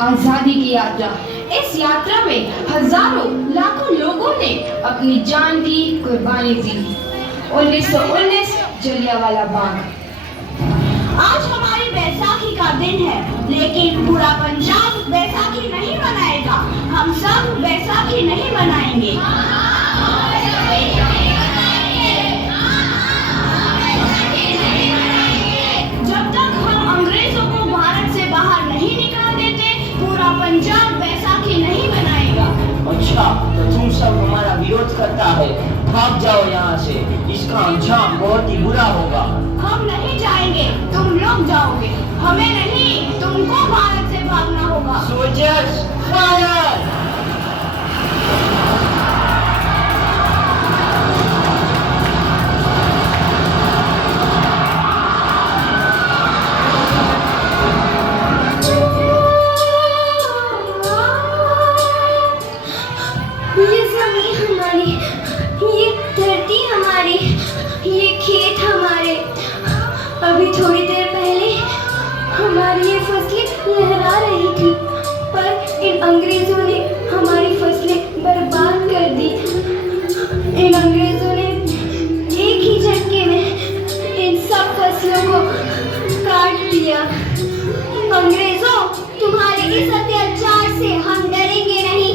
आजादी की यात्रा। इस यात्रा में हजारों लाखों लोगों ने अपनी जान की कुर्बानी दी। 1919 जलियांवाला बाग। आज हमारी बैसाखी का दिन है, लेकिन पूरा पंजाब बैसाखी नहीं मनाएगा। हम सब बैसाखी नहीं मनाएंगे। जब तक हम अंग्रेजों को भारत से बाहर नहीं निकाल देते, पूरा पंजाब बैसाखी नहीं मनाएगा। अच्छा, तो तुम सब हमारा विरोध करता है। भाग जाओ यहाँ से, इसका अंजाम बहुत ही बुरा होगा। हम नहीं जाएंगे, तुम लोग जाओगे। हमें नहीं, तुमको भारत से भागना होगा। Soldiers fire! ये जमीन हमारी, ये धरती हमारी, ये खेत हमारे। अभी थोड़ी देर पहले हमारी ये फसलें लहरा रही थी, पर इन अंग्रेजों ने हमारी फसलें बर्बाद कर दी। इन अंग्रेजों ने एक ही झटके में इन सब फसलों को काट दिया। अंग्रेजों, तुम्हारे इस अत्याचार से हम डरेंगे नहीं।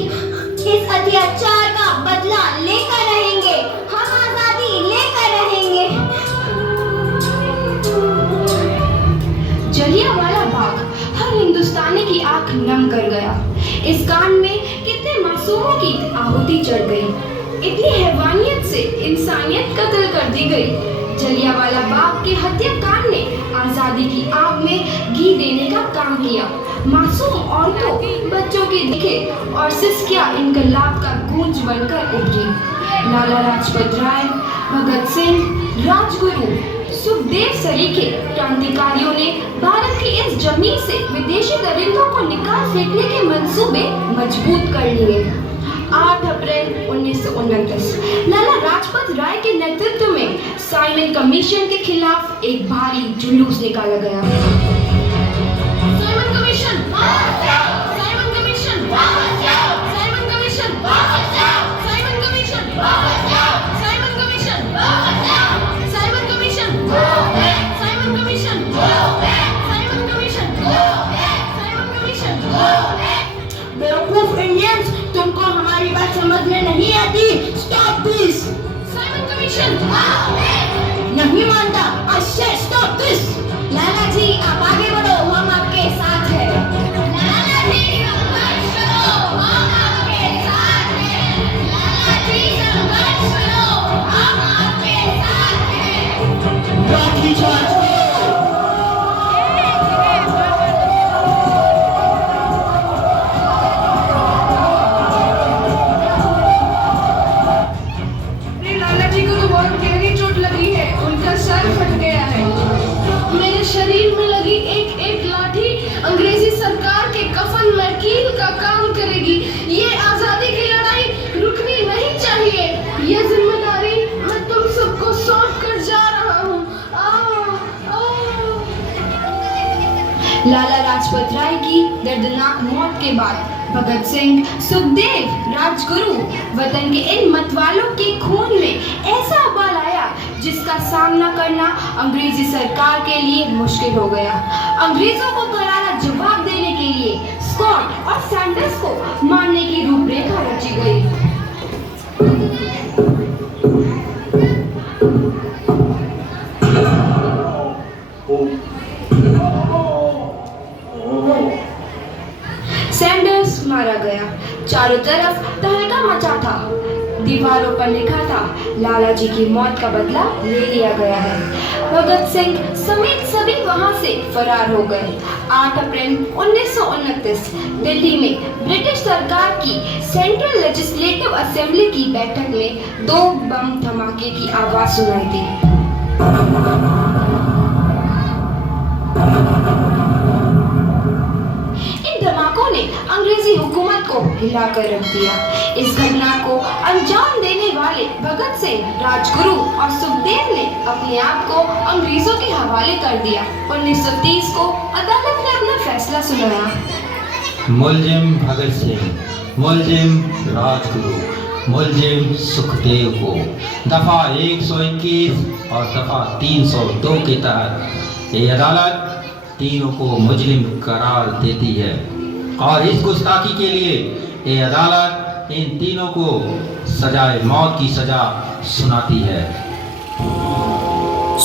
इस अत्याचार का बदला लेकर रहेंगे। हम आजादी लेकर रहेंगे। जलियांवाला बाग हर हिंदुस्तानी की आंख नम कर गया। इस कांड में कितने मासूमों की आहुति चढ़ गई। इतनी हैवानियत से इंसानियत कत्ल कर दी गई। जलियांवाला बाग के हत्याकांड ने आजादी की आग में घी देने का काम किया। मासूम औरतों, बच्चों के दिखे और सिसकियां इनकलाब का गूंज बनकर उभरी। लाला लाजपत राय, भगत सिंह, राजगुरु, सुखदेव सरीखे क्रांतिकारियों ने भारत की इस जमीन से विदेशी दरिंदों को निकाल फेंकने के मंसूबे मजबूत कर लिए। 8 अप्रैल 1929 लाला लाजपत राय के नेतृत्व में साइमन कमीशन के खिलाफ एक भारी जुलूस निकाला गया। Simon commission, Simon commission, Simon commission, Simon commission, Simon commission, Simon commission, Simon commission, Simon commission, Simon commission. बेवकूफ इंडियंस, तुमको हमारी बात समझ में नहीं आती। Stop this. साइमन कमीशन नहीं मानता। आई से स्टॉप दिस। लाला जी, आप आगे बढ़ो, हम आपके साथ हैं। लाला जी, संघर्ष करो, हम आपके साथ हैं। लाला जी, संघर्ष करो, हम आपके साथ हैं। लाठी चार्ज! लाला जी को तो बहुत गहरी चोट लगी है। उनका सर फट गया है। मेरे शरीर में लगी एक एक लाठी अंग्रेजी सरकार के कफन में कील का काम करेगी। ये आजादी की लड़ाई रुकनी नहीं चाहिए। ये जिम्मेदारी मैं तुम सबको सौंप कर जा रहा हूँ। लाला लाजपत राय की दर्दनाक मौत के बाद भगत सिंह, सुखदेव, राजगुरु वतन के इन मतवालों के खून में ऐसा उबाल आया जिसका सामना करना अंग्रेजी सरकार के लिए मुश्किल हो गया। अंग्रेजों को करारा जवाब देने के लिए स्कॉट और सैंडर्स को मारने की रूपरेखा रची गई। सैंडर्स मारा गया। चारों तरफ तहलका मचा था। दीवारों पर लिखा था, लाला जी की मौत का बदला ले लिया गया है। भगत सिंह समेत सभी वहां से फरार हो गए। 8 अप्रैल 1929 दिल्ली में ब्रिटिश सरकार की सेंट्रल लेजिस्लेटिव असेंबली की बैठक में 2 बम धमाके की आवाज सुनाई दी। धमाकों ने अंग्रेजी हुकूमत को हिलाकर रख दिया। इस घटना को अंजाम देने वाले भगत सिंह, राजगुरु और सुखदेव ने अपने आप को अंग्रेजों के हवाले कर दिया। 1930 को अदालत ने अपना फैसला सुनाया। मुलजिम भगत सिंह, मुलजिम राजगुरु, मुलजिम सुखदेव को दफ़ा 121 और दफ़ा 302 के तहत ये अदालत तीनों को मुजरिम करार देती है और इस गुस्ताखी के लिए ये अदालत इन तीनों को सजाए मौत की सजा सुनाती है।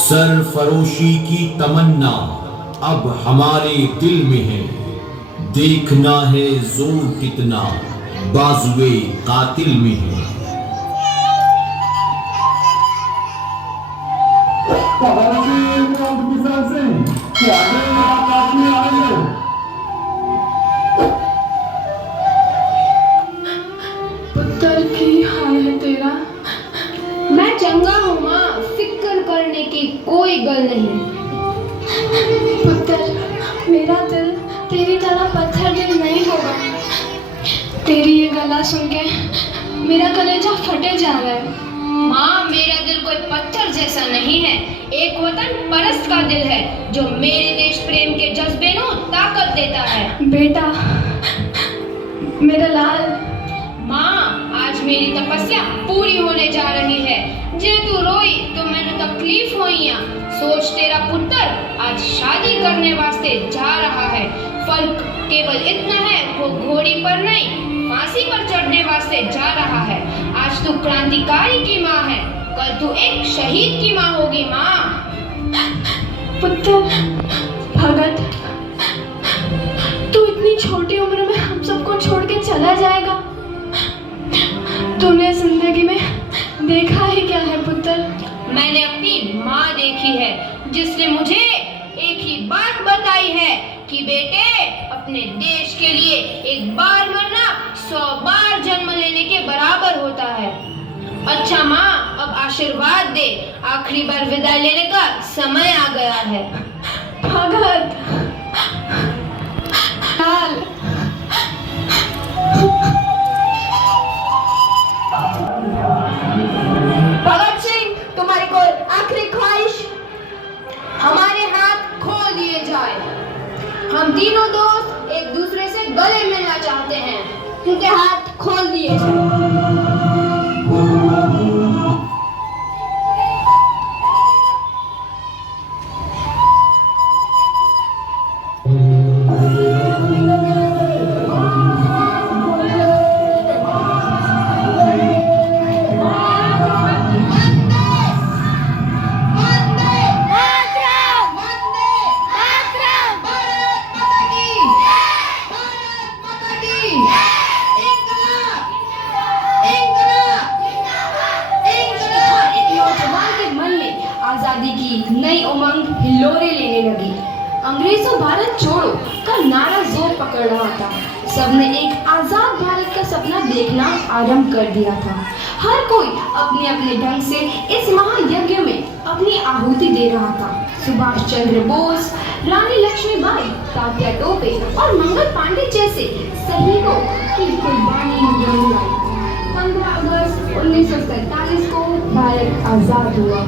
सरफरोशी की तमन्ना अब हमारे दिल में है, देखना है जोर कितना बाजुए कातिल में है। पुत्र की हाल है तेरा? मैं चंगा हूँ माँ, फिक्र करने की कोई गल नहीं। पुत्र, मेरा दिल तेरी तरह पत्थर दिल नहीं होगा। तेरी ये गला सुन के मेरा कलेजा फटे जा रहा है। माँ, मेरा दिल कोई पत्थर जैसा नहीं है, एक वतन परस्त का दिल है जो मेरे देश प्रेम के जज्बे को ताकत देता है। बेटा, मेरा लाल। माँ, आज मेरी तपस्या पूरी होने जा रही है। जे तू रोई तो मैंने तकलीफ होइया। सोच, तेरा पुत्र आज शादी करने वास्ते जा रहा है। फर्क केवल इतना है, वो घोड़ी पर नहीं फांसी पर चढ़ने वास्ते जा रहा है। आज तू क्रांतिकारी की माँ है, कल तू एक शहीद की माँ होगी। माँ, पुत्र भगत, तू इतनी छोटी उम्र में हम सबको छोड़ के चला जाएगा? तूने जिंदगी में देखा ही क्या है पुत्र? मैंने अपनी माँ देखी है जिसने मुझे एक ही बात बताई है कि बेटे, अपने देश के लिए एक बार मरना 100 बार जन्म लेने के बराबर होता है। अच्छा माँ, अब आशीर्वाद दे, आखिरी बार विदाई लेने का समय आ गया है। भगत, लाल, भगत सिंह, तुम्हारी कोई आखिरी ख्वाहिश? हमारे हाथ खोल दिए जाए। हम तीनों दोस्त एक दूसरे से गले मिलना चाहते हैं। उनके हाथ खोल दिए जाए। आजादी की नई उमंग हिलोरे लेने लगी। अंग्रेजों भारत छोड़ो का नारा जोर पकड़ रहा था। सबने एक आजाद भारत का सपना देखना आरंभ कर दिया था। हर कोई अपने अपने ढंग से इस महायज्ञ में अपनी आहुति दे रहा था। सुभाष चंद्र बोस, रानी लक्ष्मीबाई, तात्या टोपे और मंगल पांडे जैसे सैनिकों की कुर्बानी रंग लाई। 15 अगस्त 1947 को भारत आजाद हुआ।